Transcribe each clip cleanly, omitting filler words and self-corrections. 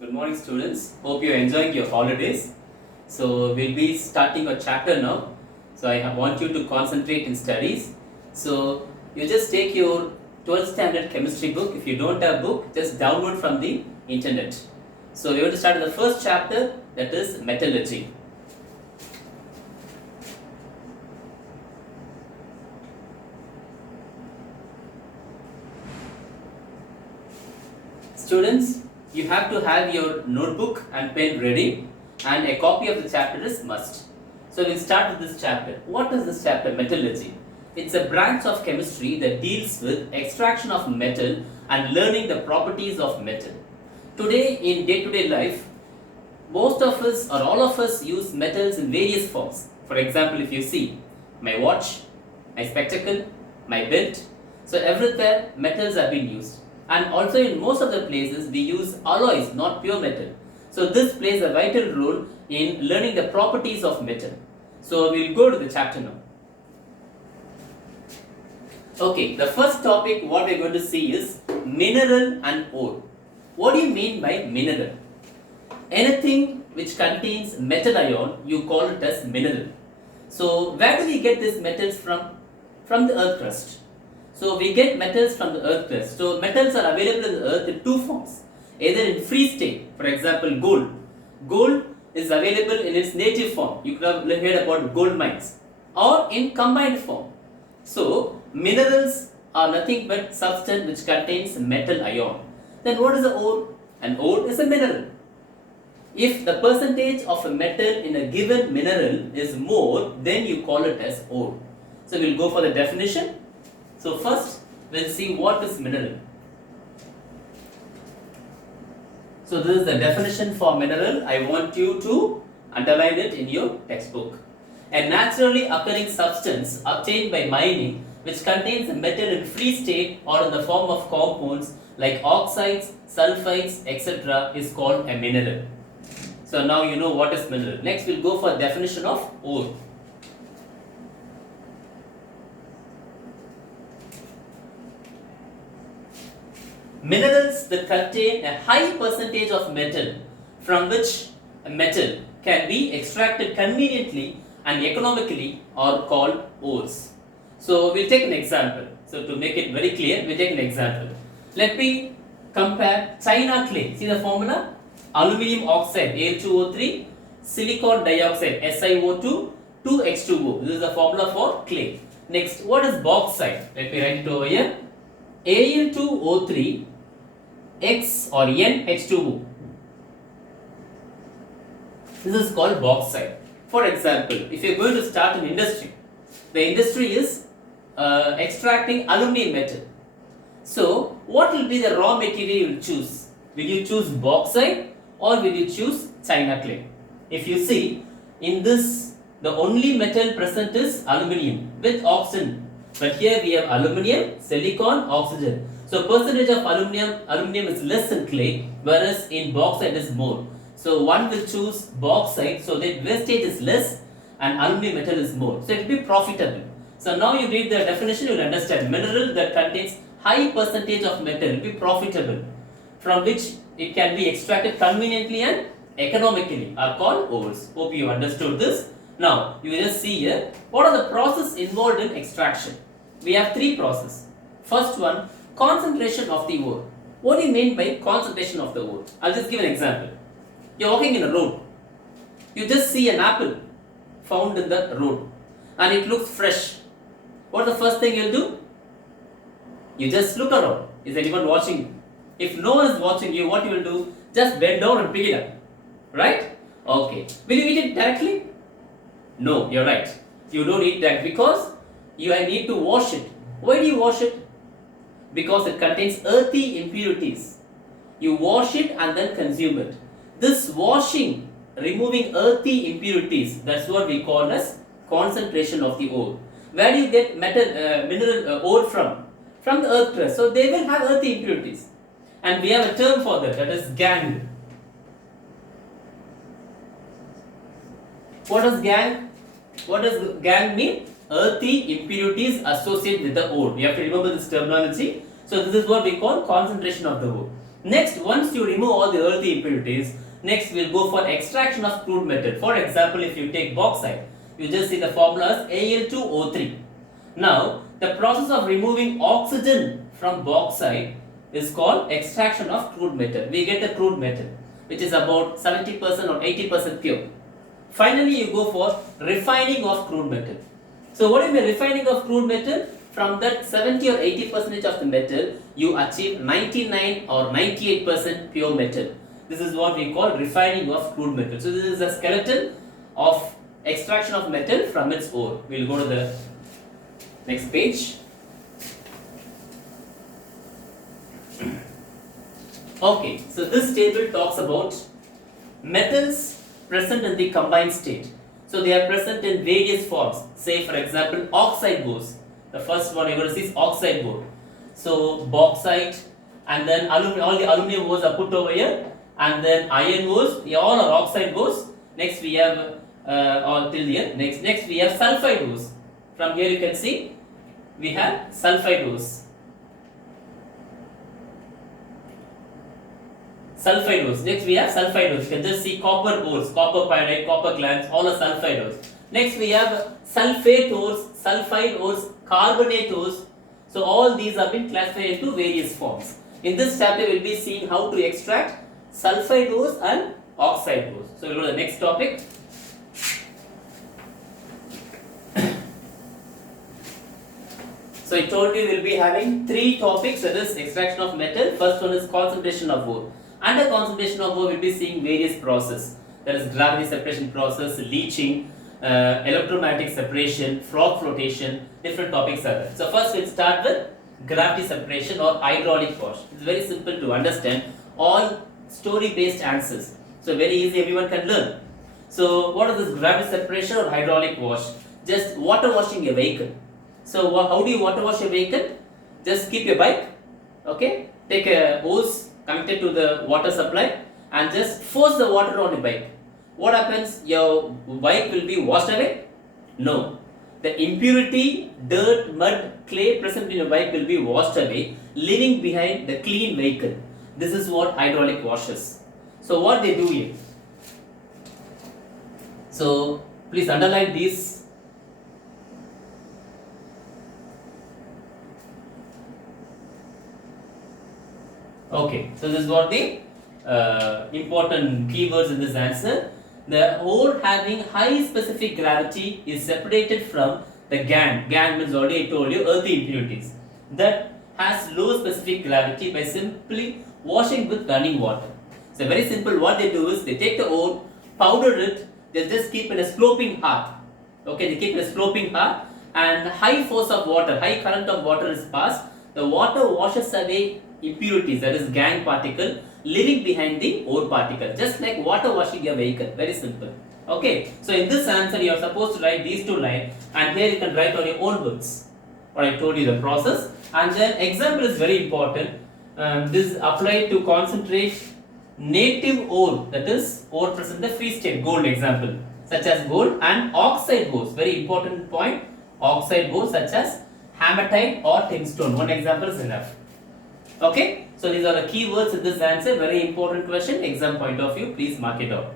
Good morning, students. Hope you're enjoying your holidays. So we'll be starting a chapter now. So I want you to concentrate in studies. So you just take your 12th standard chemistry book. If you don't have book, just download from the internet. So we're going to start the first chapter, that is metallurgy. Students, you have to have your notebook and pen ready, and a copy of the chapter is must. So we'll start with this chapter. What is this chapter? Metallurgy. It's a branch of chemistry that deals with extraction of metal and learning the properties of metal. Today, in day-to-day life, most of us or all of us use metals in various forms. For example, if you see my watch, my spectacle, my belt, so everywhere metals have been used. And also in most of the places we use alloys, not pure metal. So this plays a vital role in learning the properties of metal. So we'll go to the chapter now. Okay, the first topic what we're going to see is mineral and ore. What do you mean by mineral? Anything which contains metal ion, you call it as mineral. So where do we get these metals from? From the earth crust. So we get metals from the earth crust. So metals are available in the earth in two forms. Either in free state, for example gold. Gold is available in its native form. You could have heard about gold mines. Or in combined form. So minerals are nothing but substance which contains metal ion. Then what is the ore? An ore is a mineral. If the percentage of a metal in a given mineral is more, then you call it as ore. So we'll go for the definition. So first we'll see what is mineral. So this is the definition for mineral. I want you to underline it in your textbook. A naturally occurring substance obtained by mining which contains a metal in free state or in the form of compounds like oxides, sulfides, etc. is called a mineral. So now you know what is mineral. Next we'll go for definition of ore. Minerals that contain a high percentage of metal from which a metal can be extracted conveniently and economically are called ores. So we'll take an example. So to make it very clear, we'll take an example. Let me compare China clay. See the formula? Aluminium oxide Al2O3, silicon dioxide SiO2, 2H2O. This is the formula for clay. Next, what is bauxite? Let me write it over here. Al2O3 X or NH2O. This is called bauxite. For example, if you are going to start an industry, the industry is extracting aluminum metal. So, what will be the raw material you will choose? Will you choose bauxite or will you choose China clay? If you see, in this, the only metal present is aluminum with oxygen. But here we have aluminium, silicon, oxygen. So percentage of aluminium is less in clay, whereas in bauxite is more. So one will choose bauxite, so that wastage is less and aluminum metal is more. So it will be profitable. So now you read the definition, you will understand. Mineral that contains high percentage of metal will be profitable, from which it can be extracted conveniently and economically are called ores. Hope you understood this. Now you will just see here, what are the processes involved in extraction? We have three processes. First one, concentration of the ore. What do you mean by concentration of the ore? I'll just give an example. You're walking in a road. You just see an apple found in the road and it looks fresh. What's the first thing you'll do? You just look around. Is anyone watching you? If no one is watching you, what you will do? Just bend down and pick it up. Right? Okay. Will you eat it directly? No, you're right. You don't eat that because you need to wash it. Why do you wash it? Because it contains earthy impurities. You wash it and then consume it. This washing, removing earthy impurities, that's what we call as concentration of the ore. Where do you get mineral ore from? From the earth crust. So they will have earthy impurities. And we have a term for that is gangue. What does gangue mean? Earthy impurities associated with the ore. You have to remember this terminology. So this is what we call concentration of the ore. Next, once you remove all the earthy impurities, next we'll go for extraction of crude metal. For example, if you take bauxite, you just see the formula as Al2O3. Now, the process of removing oxygen from bauxite is called extraction of crude metal. We get a crude metal which is about 70% or 80% pure. Finally, you go for refining of crude metal. So, what do you mean refining of crude metal? From that 70 or 80% of the metal, you achieve 99 or 98% pure metal. This is what we call refining of crude metal. So, this is a skeleton of extraction of metal from its ore. We will go to the next page. Okay, so this table talks about metals present in the combined state. So they are present in various forms. Say for example, oxide ores. The first one you're going to see is oxide ore. So bauxite, and then all the aluminum ores are put over here, and then iron ores, they all are oxide ores. Next we have all till here. Next we have sulfide ores. From here you can see we have sulfide ores. Sulfide ores. Next we have sulfide ores. You can just see copper ores, copper pyrite, copper glands, all are sulfide ores. Next we have sulfate ores, sulfide ores, carbonate ores. So all these have been classified into various forms. In this chapter we will be seeing how to extract sulfide ores and oxide ores. So we will go to the next topic. So I told you we will be having three topics, that is extraction of metal. First one is concentration of ore. Under concentration of ore, we will be seeing various processes. That is gravity separation process, leaching, electromagnetic separation, froth flotation, different topics are there. So first we'll start with gravity separation or hydraulic wash. It's very simple to understand, all story based answers. So very easy, everyone can learn. So what is this gravity separation or hydraulic wash? Just water washing a vehicle. So how do you water wash a vehicle? Just keep your bike, okay, take a hose connected to the water supply and just force the water on your bike. What happens? Your bike will be washed away? No. The impurity, dirt, mud, clay present in your bike will be washed away, leaving behind the clean vehicle. This is what hydraulic wash is. So what they do here? So please underline these. Okay, so this is what the important keywords in this answer. The ore having high specific gravity is separated from the gangue. Gangue means already I told you earthy impurities. That has low specific gravity by simply washing with running water. So very simple, what they do is they take the ore, powder it, they just keep in a sloping path. Okay, they keep in a sloping path and high force of water, high current of water is passed. The water washes away impurities, that is gangue particle, leaving behind the ore particle, just like water washing a vehicle. Very simple. Okay, so in this answer you are supposed to write these two lines, and here you can write on your own words what I told you the process. And then example is very important. This is applied to concentrate native ore, that is ore present in the free state, gold example, such as gold, and oxide ores, very important point, oxide ores such as hematite or timstone. One example is enough. Okay, so these are the key words in this answer. Very important question, exam point of view. Please mark it out.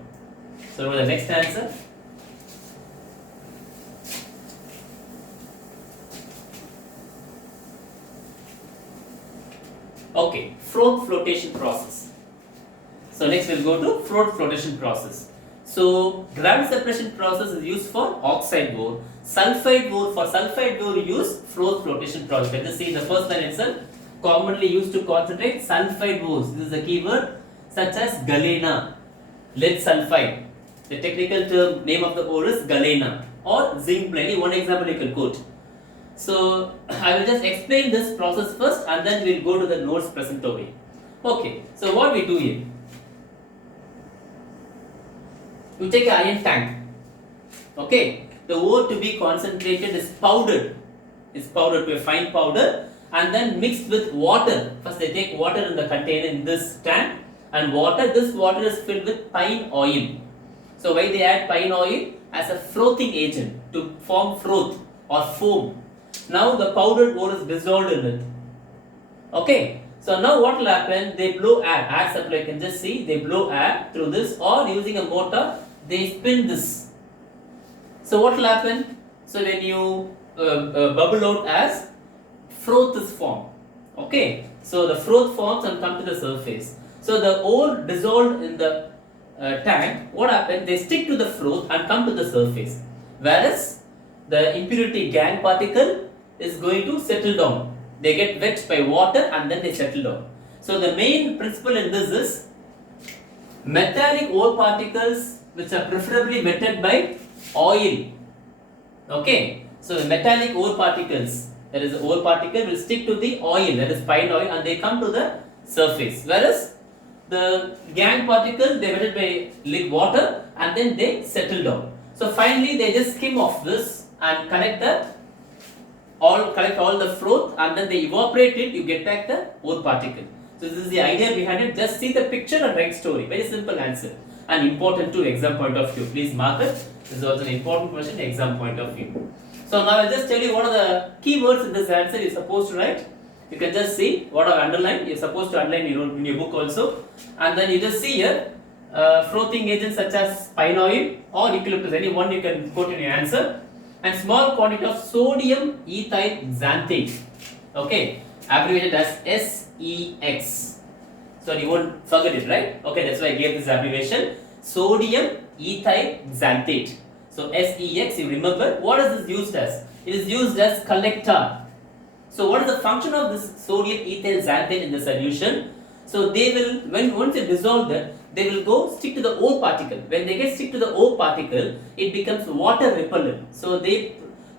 So the next answer. Okay, froth flotation process. So next we'll go to froth flotation process. So gravity separation process is used for oxide ore. Sulfide ore, for sulfide ore you use froth flotation process. Let us see the first line itself. Commonly used to concentrate sulfide ores. This is a keyword, such as galena, lead sulfide. The technical term name of the ore is galena or zinc blende. One example you can quote. So I will just explain this process first, and then we will go to the notes present over here. Okay, so what we do here? You take an iron tank. Okay, the ore to be concentrated is powdered. It's powdered to a fine powder, and then mixed with water. First they take water in the container in this tank, and this water is filled with pine oil. So why they add pine oil? As a frothing agent to form froth or foam. Now the powdered ore is dissolved in it. Okay, So now what will happen? They blow air supply. You can just see they blow air through this, or using a motor they spin this. So what will happen? So when you bubble out as froth is formed. Okay. So the froth forms and come to the surface. So the ore dissolved in the tank, what happened? They stick to the froth and come to the surface. Whereas the impurity gangue particle is going to settle down. They get wet by water and then they settle down. So the main principle in this is metallic ore particles which are preferably wetted by oil. Okay. So the metallic ore particles, that is the ore particle will stick to the oil, that is pine oil, and they come to the surface. Whereas the gangue particle they wetted by water and then they settle down. So finally they just skim off this and collect all the froth and then they evaporate it, you get back the ore particle. So this is the idea behind it. Just see the picture and write story. Very simple answer and important to exam point of view. Please mark it. This is also an important question exam point of view. So now I'll just tell you what are the key words in this answer you're supposed to write. You can just see what I've underlined. You're supposed to underline in your book also. And then you just see here frothing agents such as pine oil or eucalyptus. Any one you can put in your answer. And small quantity of sodium ethyl xanthate. Okay, abbreviated as SEX. So you won't forget it, right? Okay, that's why I gave this abbreviation. Sodium ethyl xanthate. So SEX, you remember. What is this used as? It is used as collector. So what is the function of this sodium ethyl xanthate in the solution? So they will, once you dissolve that, they will go stick to the ore particle. When they get stick to the ore particle, it becomes water repellent. So they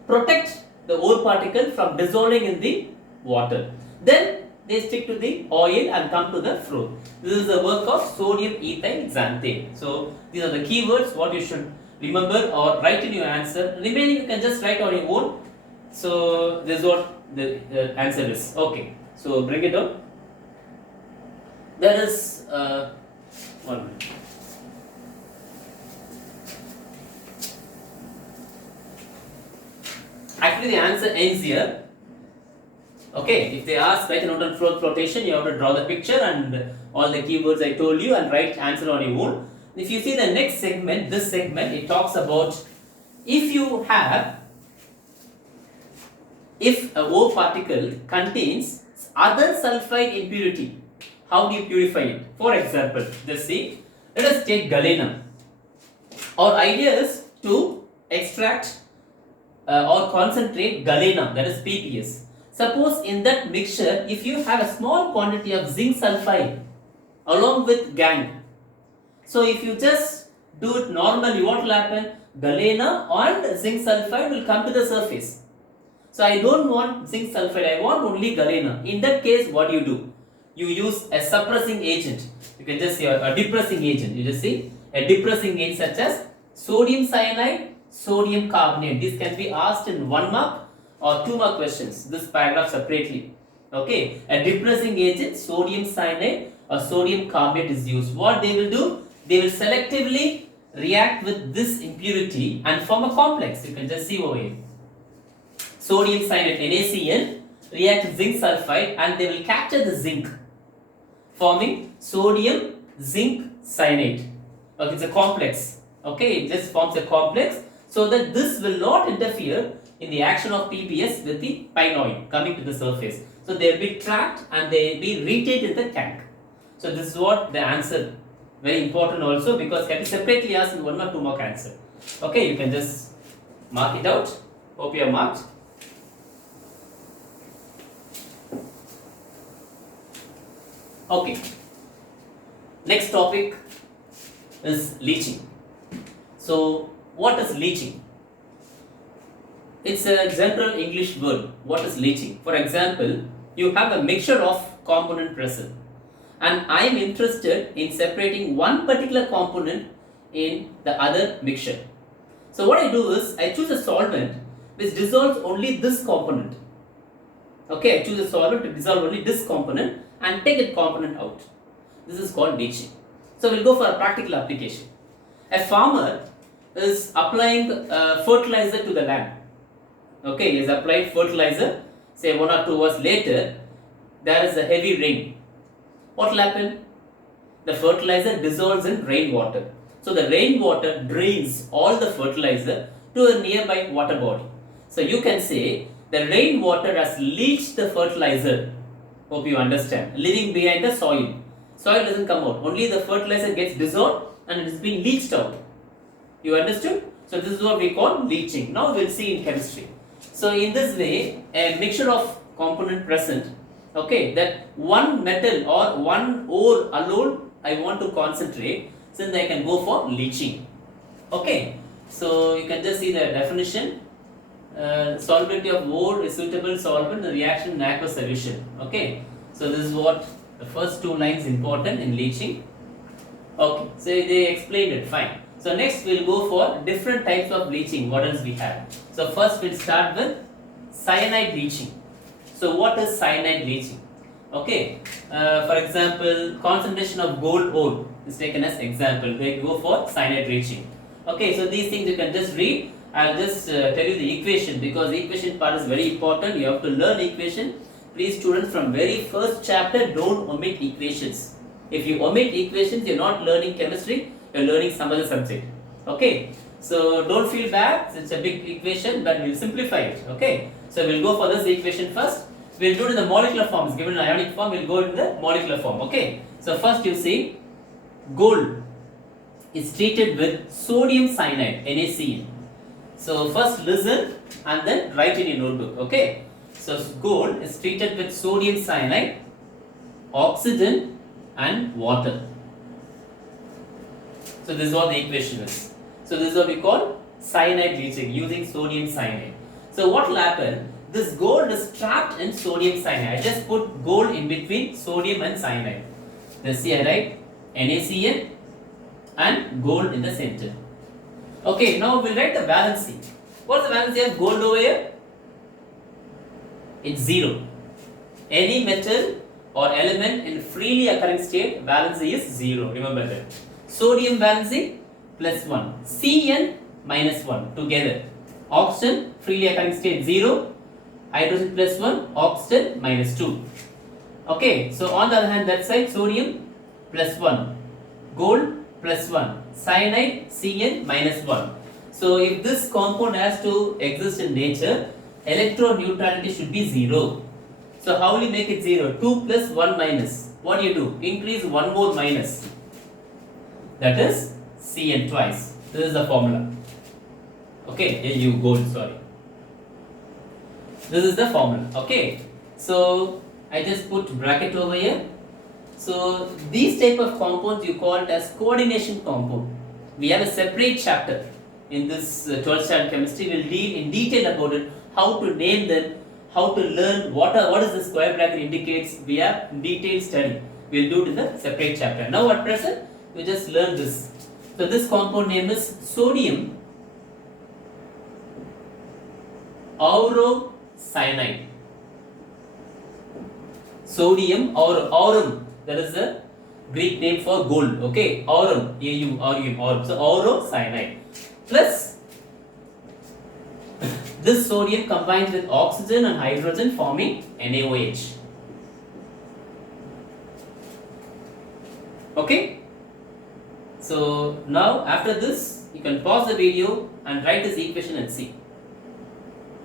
protect the ore particle from dissolving in the water. Then they stick to the oil and come to the froth. This is the work of sodium ethyl xanthate. So these are the keywords what you should remember or write in your answer. Remaining you can just write on your own. So this is what the answer is. Okay. So bring it down. There is 1 minute. Actually, the answer ends here. Okay, if they ask write a note on froth flotation, you have to draw the picture and all the keywords I told you and write answer on your own. If you see the next segment, this segment, it talks about if a ore particle contains other sulfide impurity, how do you purify it? For example, just see, let us take galena. Our idea is to extract or concentrate galena, that is PPS. Suppose in that mixture, if you have a small quantity of zinc sulfide along with gangue, so if you just do it normally, what will happen? Galena and zinc sulfide will come to the surface. So I don't want zinc sulfide, I want only galena. In that case, what do you do? You use a suppressing agent. You can just see a depressing agent. You just see a depressing agent such as sodium cyanide, sodium carbonate. This can be asked in 1 mark or 2 mark questions. This paragraph separately. Okay, a depressing agent, sodium cyanide or sodium carbonate is used. What they will do? They will selectively react with this impurity and form a complex. You can just see over here. Sodium cyanide NaCl react with zinc sulfide and they will capture the zinc, forming sodium zinc cyanide. Okay, it's a complex. Okay, it just forms a complex so that this will not interfere in the action of PPS with the pine oil coming to the surface. So they will be trapped and they will be retained in the tank. So this is what the answer. Very important also because can be separately asked in 1 or 2 mark answer. Okay, you can just mark it out. Hope you have marked. Okay. Next topic is leaching. So what is leaching? It's a general English word. What is leaching? For example, you have a mixture of component present and I am interested in separating one particular component in the other mixture. So what I do is I choose a solvent which dissolves only this component. Okay, I choose a solvent to dissolve only this component and take that component out. This is called leaching. So we'll go for a practical application. A farmer is applying fertilizer to the land. Okay, he has applied fertilizer. Say 1 or 2 hours later, there is a heavy rain. what will happen? The fertilizer dissolves in rainwater. So the rainwater drains all the fertilizer to a nearby water body. So you can say the rainwater has leached the fertilizer. Hope you understand. Leaving behind the soil. Soil doesn't come out. Only the fertilizer gets dissolved and it is being leached out. You understood? So this is what we call leaching. Now we'll see in chemistry. So in this way, a mixture of component present, okay, that one metal or one ore alone I want to concentrate, since I can go for leaching. Okay, so you can just see the definition. Solubility of ore is suitable solvent, the reaction in aqueous solution. Okay, so this is what the first two lines important in leaching. Okay, so they explained it, fine. So next we'll go for different types of leaching. What else we have? So first we'll start with cyanide leaching. So what is cyanide leaching? Okay, for example, concentration of gold ore is taken as example. We go for cyanide leaching. Okay, so these things you can just read. I'll just tell you the equation, because the equation part is very important. You have to learn equation. Please students, from very first chapter, don't omit equations. If you omit equations, you're not learning chemistry, you're learning some other subject. Okay, so don't feel bad, it's a big equation, but we'll simplify it. Okay, so we'll go for this equation first. We'll do it in the molecular form. Given an ionic form, we'll go in the molecular form. Okay, so first you see gold is treated with sodium cyanide, NaCl. So first listen and then write in your notebook. Okay, so gold is treated with sodium cyanide, oxygen and water. So this is what the equation is. So this is what we call cyanide leaching using sodium cyanide. So what will happen? This gold is trapped in sodium cyanide. I just put gold in between sodium and cyanide. Then see I write NaCl and gold in the center. Okay, now we'll write the valency. What's the valency of gold over here? It's 0. Any metal or element in freely occurring state, valency is 0. Remember that. Sodium valency plus 1. Cn minus 1 together. Oxygen freely occurring state 0. Hydrogen plus 1. Oxygen minus 2. Okay, so on the other hand, that side sodium plus 1. Gold plus 1. Cyanide Cn minus 1. So if this compound has to exist in nature, electron neutrality should be 0. So how will you make it 0? 2 plus 1 minus. What do you do? Increase one more minus. That is Cn twice. This is the formula. Okay, Au gold, sorry. This is the formula. Okay, so I just put bracket over here. So these type of compounds you call it as coordination compound. We have a separate chapter in this 12th standard chemistry. We'll deal in detail about it, how to name them, how to learn what is the square bracket indicates. We have detailed study. We'll do it in the separate chapter. Now at present, we just learn this. So this compound name is sodium aurocyanide. Sodium or aurum, that is the Greek name for gold. Okay, aurum, aurum. So aurocyanide plus this sodium combines with oxygen and hydrogen forming NaOH. Okay. So now after this, you can pause the video and write this equation and see.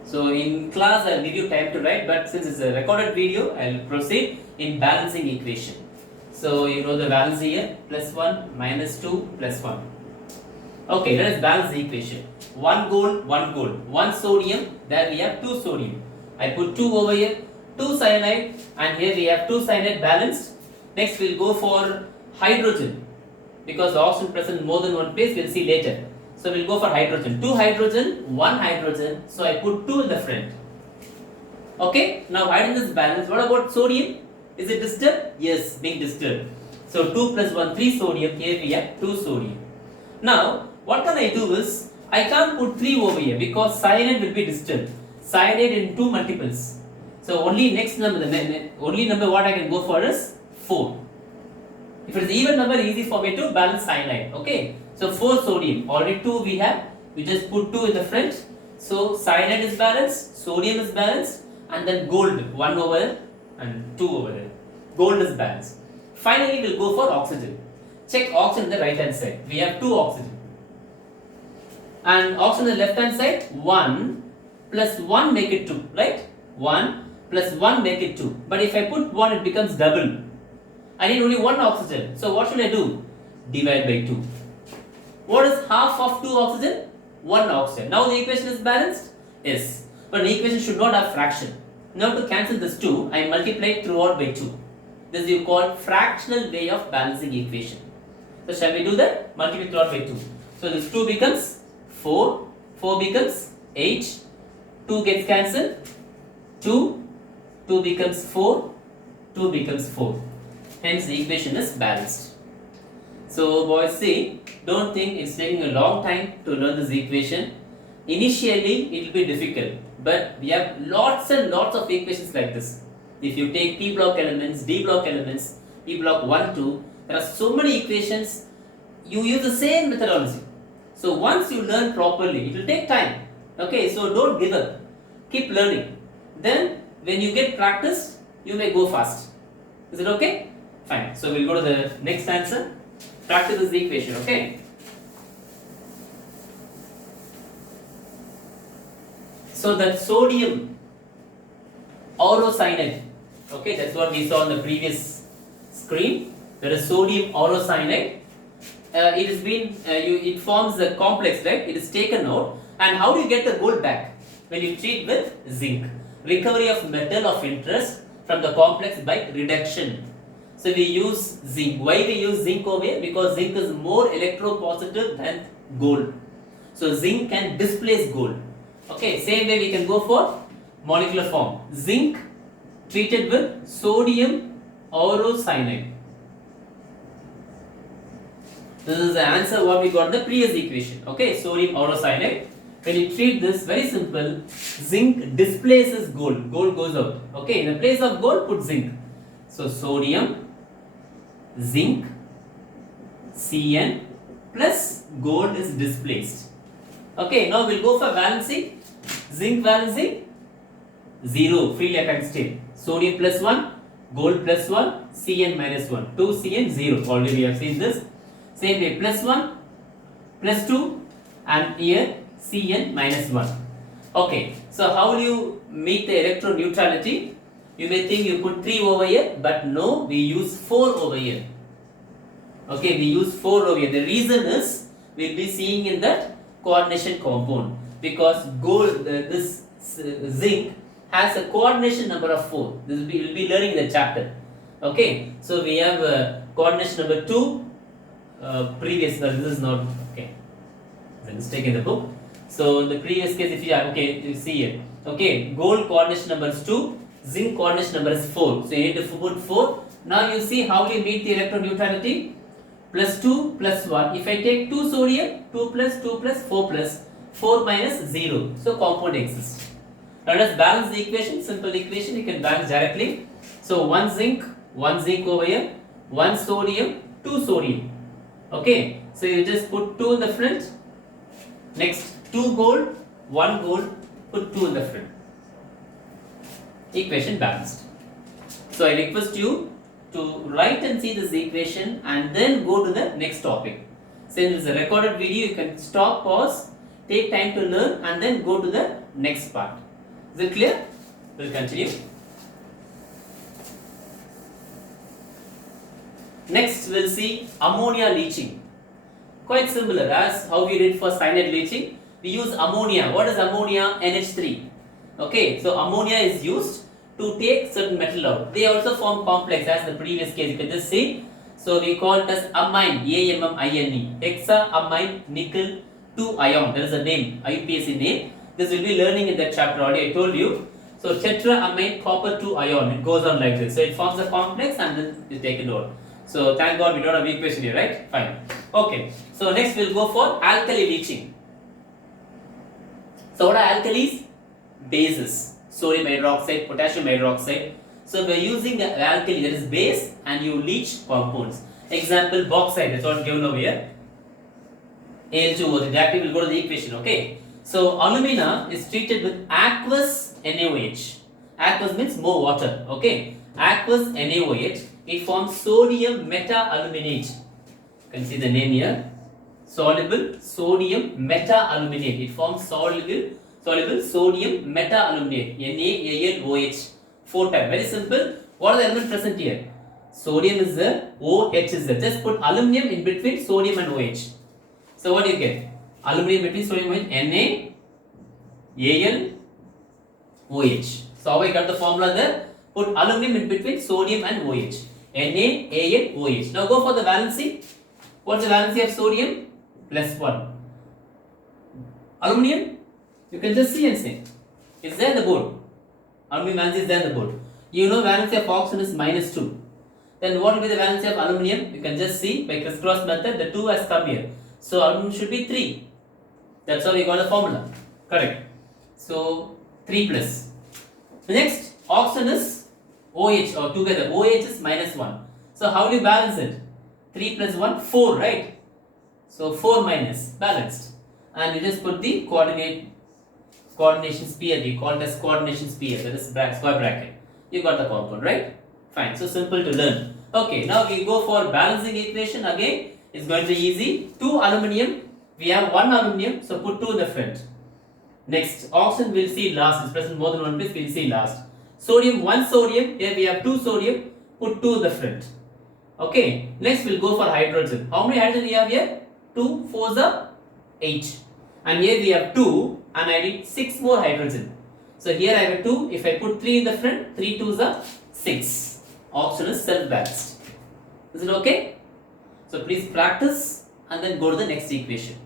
So in class I will give you time to write, but since it's a recorded video, I will proceed in balancing equation. So you know the valency here, plus 1, minus 2, plus 1. Okay, let us balance the equation. 1 gold, 1 gold, 1 sodium, there we have 2 sodium. I put 2 over here, 2 cyanide, and here we have 2 cyanide balanced. Next we will go for hydrogen, because the oxygen present in more than one place, we will see later. So we will go for hydrogen. 2 hydrogen, 1 hydrogen. So I put 2 in the front. Okay. Now hydrogen is balanced. What about sodium? Is it disturbed? Yes, being disturbed. So 2 plus 1, 3 sodium. Here we have 2 sodium. Now what can I do is, I can't put 3 over here because cyanide will be disturbed. Cyanide in 2 multiples. So only next number, the only number what I can go for is 4. If it is even number, easy for me to balance cyanide. Okay. So 4 sodium, already 2 we have, we just put 2 in the front. So cyanide is balanced, sodium is balanced, and then gold 1 over there and 2 over there. Gold is balanced. Finally, we'll go for oxygen. Check oxygen on the right hand side. We have 2 oxygen. And oxygen on the left hand side, 1 plus 1 make it 2, right? 1 plus 1 make it 2. But if I put 1, it becomes double. I need only 1 oxygen. So what should I do? Divide by 2. What is half of 2 oxygen? 1 oxygen. Now the equation is balanced? Yes. But the equation should not have fraction. Now to cancel this 2, I multiply throughout by 2. This is called fractional way of balancing equation. So shall we do that? Multiply throughout by 2. So this 2 becomes 4, 4 becomes 8, 2 gets cancelled, 2, 2 becomes 4, 2 becomes 4. Hence the equation is balanced. So boys, see, don't think it's taking a long time to learn this equation. Initially it will be difficult, but we have lots and lots of equations like this. If you take P block elements, D block elements, P block 1, 2, there are so many equations. You use the same methodology. So once you learn properly, it will take time. Okay, so don't give up. Keep learning. Then when you get practice, you may go fast. Is it okay? Fine. So we'll go to the next answer. Practice this equation, okay? So that sodium orocyanide, okay, that's what we saw on the previous screen. There is sodium orocyanide. It has been, it forms a complex, right? It is taken out. And how do you get the gold back? When you treat with zinc. Recovery of metal of interest from the complex by reduction. So we use zinc. Why we use zinc over here? Because zinc is more electropositive than gold. So zinc can displace gold. Okay, same way we can go for molecular form. Zinc treated with sodium orocyanide. This is the answer what we got in the previous equation. Okay, sodium orocyanide. When you treat this, very simple, zinc displaces gold. Gold goes out. Okay, in the place of gold, put zinc. So sodium, zinc, Cn plus gold is displaced. Okay, now we'll go for balancing. Zinc balancing 0, free electron state. Sodium plus 1, gold plus 1, Cn minus 1. 2 Cn 0. Already we have seen this. Same way, plus 1, plus 2, and here Cn minus 1. Okay, so how will you meet the electron neutrality? You may think you put 3 over here, but no, we use 4 over here. Okay, we use 4 over here. The reason is, we will be seeing in that coordination compound. Because gold, this zinc has a coordination number of 4. This will be, we'll be learning in the chapter. Okay, so we have coordination number 2. Previous, this is not, okay, there's a mistake in the book. So in the previous case, if you have, okay, you see it. Okay, gold coordination number is 2, zinc coordination number is 4. So you need to put 4. Now you see how we meet the electron neutrality. Plus 2 plus 1. If I take 2 sodium, 2 plus 2 plus 4 plus 4 minus 0. So compound exists. Now let us balance the equation. Simple equation, you can balance directly. So 1 zinc over here, 1 sodium, 2 sodium. Okay, so you just put 2 in the front. Next, 2 gold, 1 gold, put 2 in the front. Equation balanced. So I request you to write and see this equation and then go to the next topic. Since it's a recorded video, you can stop, pause, take time to learn and then go to the next part. Is it clear? We'll continue. Next, we'll see ammonia leaching. Quite similar as how we did for cyanide leaching. We use ammonia. What is ammonia? NH3. Okay, so ammonia is used to take certain metal out. They also form complex as the previous case. You can just see. So we call it as amine, AMMINE, hexaamine nickel 2 ion. There is a name, IUPAC name. This will be learning in that chapter already. I told you. So tetraamine copper 2 ion. It goes on like this. So it forms a complex and then is taken out. So thank God we don't have equation here, right? Fine. Okay. So next we'll go for alkali leaching. So what are alkalis? Bases. Sodium hydroxide, potassium hydroxide. So we are using the alkali, that is base, and you leach compounds. Example, bauxite. That's what given over here. Al2O. Directly we'll go to the equation. Okay. So alumina is treated with aqueous NaOH. Aqueous means more water. Okay. Aqueous NaOH. it forms sodium meta-aluminate. You can see the name here. Soluble sodium meta-aluminate. It forms soluble sodium meta-aluminate. NaAlOH. 4 times. Very simple. What are the elements present here? Sodium is there, OH is there. Just put aluminum in between sodium and OH. So what do you get? Aluminum between sodium and OH. NaAlOH. So how I got the formula there? Put aluminum in between sodium and OH. NaAlOH. Now go for the valency. What's the valency of sodium? +1. Aluminum, you can just see and say. It's there in the board. Aluminum valency is there in the board. You know valency of oxygen is -2. Then what will be the valency of aluminum? You can just see by crisscross method, the 2 has come here. So aluminum should be 3. That's how we got the formula. Correct. So 3 plus. Next, oxygen is OH or together. OH is -1. So how do you balance it? 3 plus 1, 4, right? So 4 minus, balanced. And you just put the coordination sphere. We call it as coordination sphere. That is square bracket. You got the compound, right? Fine. So simple to learn. Okay, now we go for balancing equation. Again, it's going to be easy. 2 aluminium. We have 1 aluminium. So put 2 in the front. Next, oxygen we'll see last. It's present more than one place. We'll see last. Sodium, 1 sodium. Here we have 2 sodium. Put 2 in the front. Okay. Next, we'll go for hydrogen. How many hydrogen we have here? 2, 4 is 8. And here we have 2. And I need 6 more hydrogen. So here I have 2. If I put 3 in the front, 3 2s are 6. Oxygen is self-balanced. Is it okay? So please practice and then go to the next equation.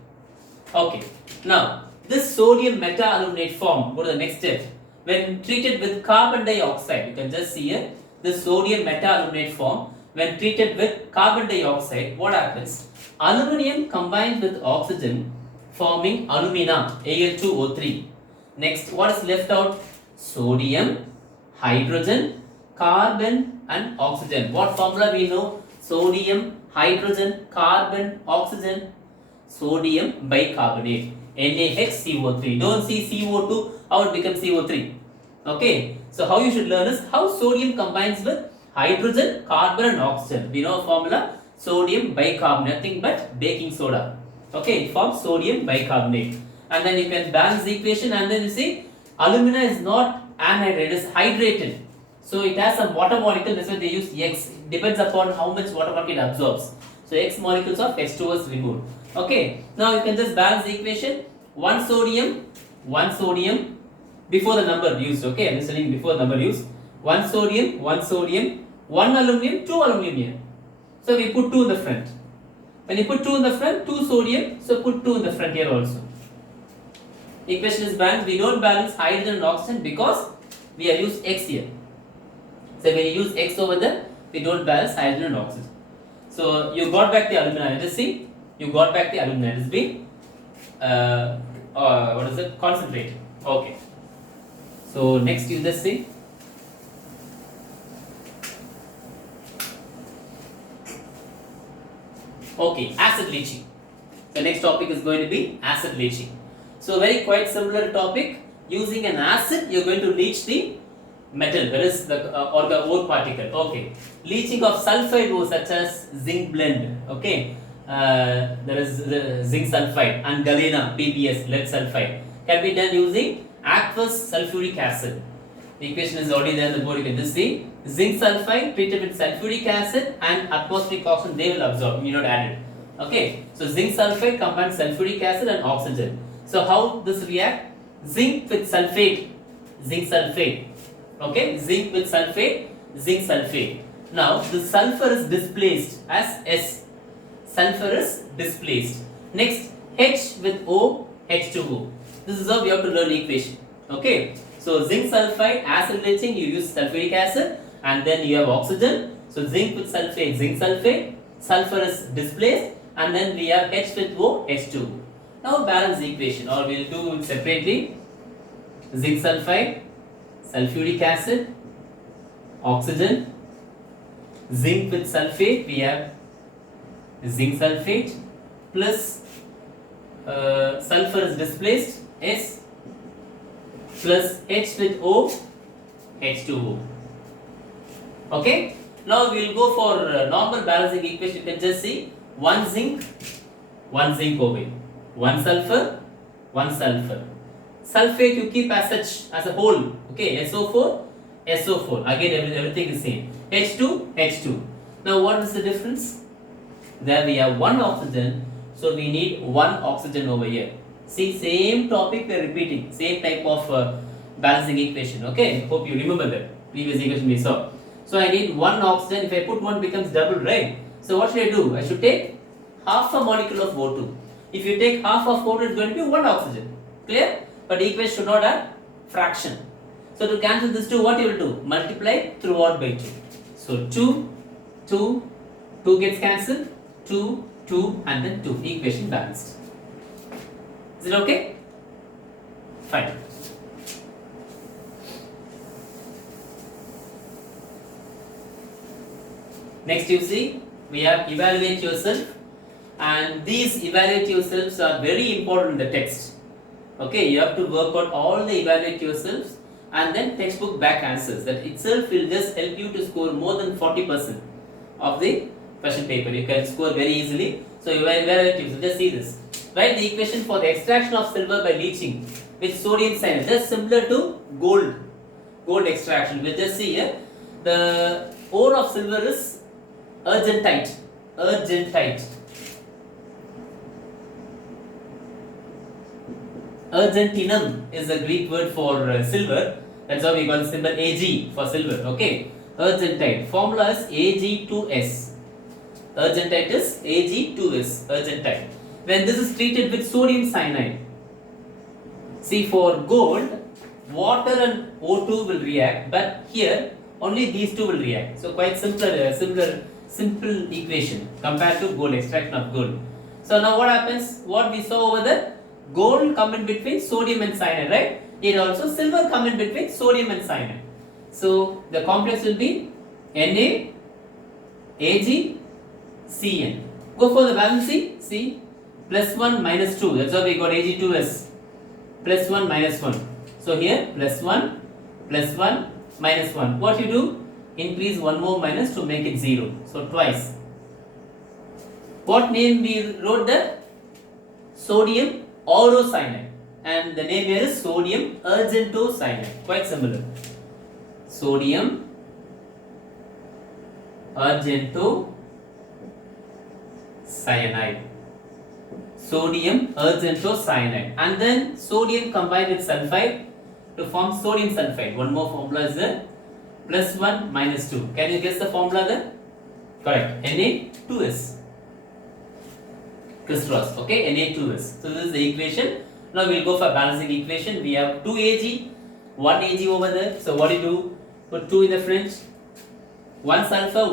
Okay. Now, this sodium meta-aluminate form, go to the next step. When treated with carbon dioxide, you can just see here, this sodium meta-aluminate form, when treated with carbon dioxide, what happens? Aluminium combines with oxygen, forming alumina, Al2O3. Next, what is left out? Sodium, hydrogen, carbon and oxygen. What formula we know? Sodium, hydrogen, carbon, oxygen. Sodium bicarbonate, NaHCO3. Don't see CO2, how it becomes CO3. Okay, so how you should learn is how sodium combines with hydrogen, carbon and oxygen. We know a formula, sodium bicarbonate, nothing but baking soda. Okay, it forms sodium bicarbonate. And then you can balance the equation and then you see alumina is not anhydrated, it is hydrated. So it has some water molecule, that's why they use X. It depends upon how much water molecule it absorbs. So X molecules of H2O is removed. Okay, now you can just balance the equation. 1 sodium, before the number used. Okay, I'm just telling you before the number used. 1 sodium, 1 aluminum, 2 aluminum here. So we put 2 in the front. When you put 2 in the front, 2 sodium, so put 2 in the front here also. Equation is balanced. We don't balance hydrogen and oxygen because we have used X here. So when you use X over there, we don't balance hydrogen and oxygen. So you got back the alumina. Let us see. You got back the alumina. It has been what is it? Concentrate. Okay. So next you just see. Okay, acid leaching. The next topic is going to be acid leaching. So very quite similar topic. Using an acid, you are going to leach the metal, that is the or the ore particle. Okay. Leaching of sulfide ore such as zinc blende. Okay. There is the zinc sulfide and galena, PBS, lead sulfide. Can be done using aqueous sulfuric acid. The equation is already there on the board. You can just see zinc sulfide treated with sulfuric acid and atmospheric oxygen, they will absorb. You not add it. Okay. So zinc sulfide combines sulfuric acid and oxygen. So how this react? Zinc with sulfate, zinc sulfate. Okay, zinc with sulfate, zinc sulfate. Now the sulfur is displaced as S. Sulfur is displaced. Next, H with O, H2O. This is how we have to learn the equation. Okay. So zinc sulfide, acid leaching, you use sulfuric acid and then you have oxygen. So zinc with sulfate, zinc sulfate. Sulfur is displaced and then we have H with O, H2O. Now balance the equation, or we will do it separately. Zinc sulfide, sulfuric acid, oxygen, zinc with sulfate, we have zinc sulfate plus sulfur is displaced, S, plus H with O, H2O. Okay. Now we will go for normal balancing equation. You can just see one zinc away, one sulfur, one sulfur. Sulfate you keep as such as a whole. Okay, SO4, SO4. Again everything is same. H2, H2. Now what is the difference? There we have one oxygen, so we need one oxygen over here. See, same topic we are repeating, same type of balancing equation. Okay, hope you remember that previous equation we saw. So I need one oxygen. If I put one, becomes double, right? So what should I do? I should take half a molecule of O2. If you take half of O2, it's going to be one oxygen. Clear? But equation should not have fraction. So to cancel this 2, what you will do? Multiply throughout by 2. So 2, 2, 2 gets cancelled. 2, 2 and then 2. Equation balanced. Is it okay? Fine. Next you see, we have evaluate yourself, and these evaluate yourselves are very important in the text. Okay, you have to work out all the evaluate yourselves and then textbook back answers. That itself will just help you to score more than 40% of the question paper. You can score very easily. So evaluate yourself. Just see this. Write the equation for the extraction of silver by leaching with sodium cyanide. Just similar to gold extraction. We'll just see here. The ore of silver is argentite. Argentinum is the Greek word for silver. That's why we call the symbol Ag for silver. Okay. Argentite. Formula is Ag2S. Argentite is Ag2S. Argentite. When this is treated with sodium cyanide. See, for gold, water and O2 will react, but here only these two will react. So quite simple equation compared to gold, extraction of gold. So now what happens? What we saw over there, gold come in between sodium and cyanide, right? Here also silver come in between sodium and cyanide. So the complex will be Na, Ag, Cn. Go for the balancing. See, plus 1 minus 2. That's why we got Ag2S. Plus 1 minus 1. So here plus 1 minus 1. What you do? Increase one more minus to make it 0. So twice. What name we wrote there? Sodium orocyanide. And the name here is sodium argentocyanide. Quite similar. Sodium argentocyanide. Sodium argentocyanide. And then sodium combined with sulfide to form sodium sulfide. One more formula is there. Plus 1 minus 2. Can you guess the formula there? Correct. Na2S. Crisscross. Okay. Na2S. So this is the equation. Now we will go for balancing equation. We have 2 Ag, 1 Ag over there. So what do you do? Put 2 in the front. 1 sulfur, 1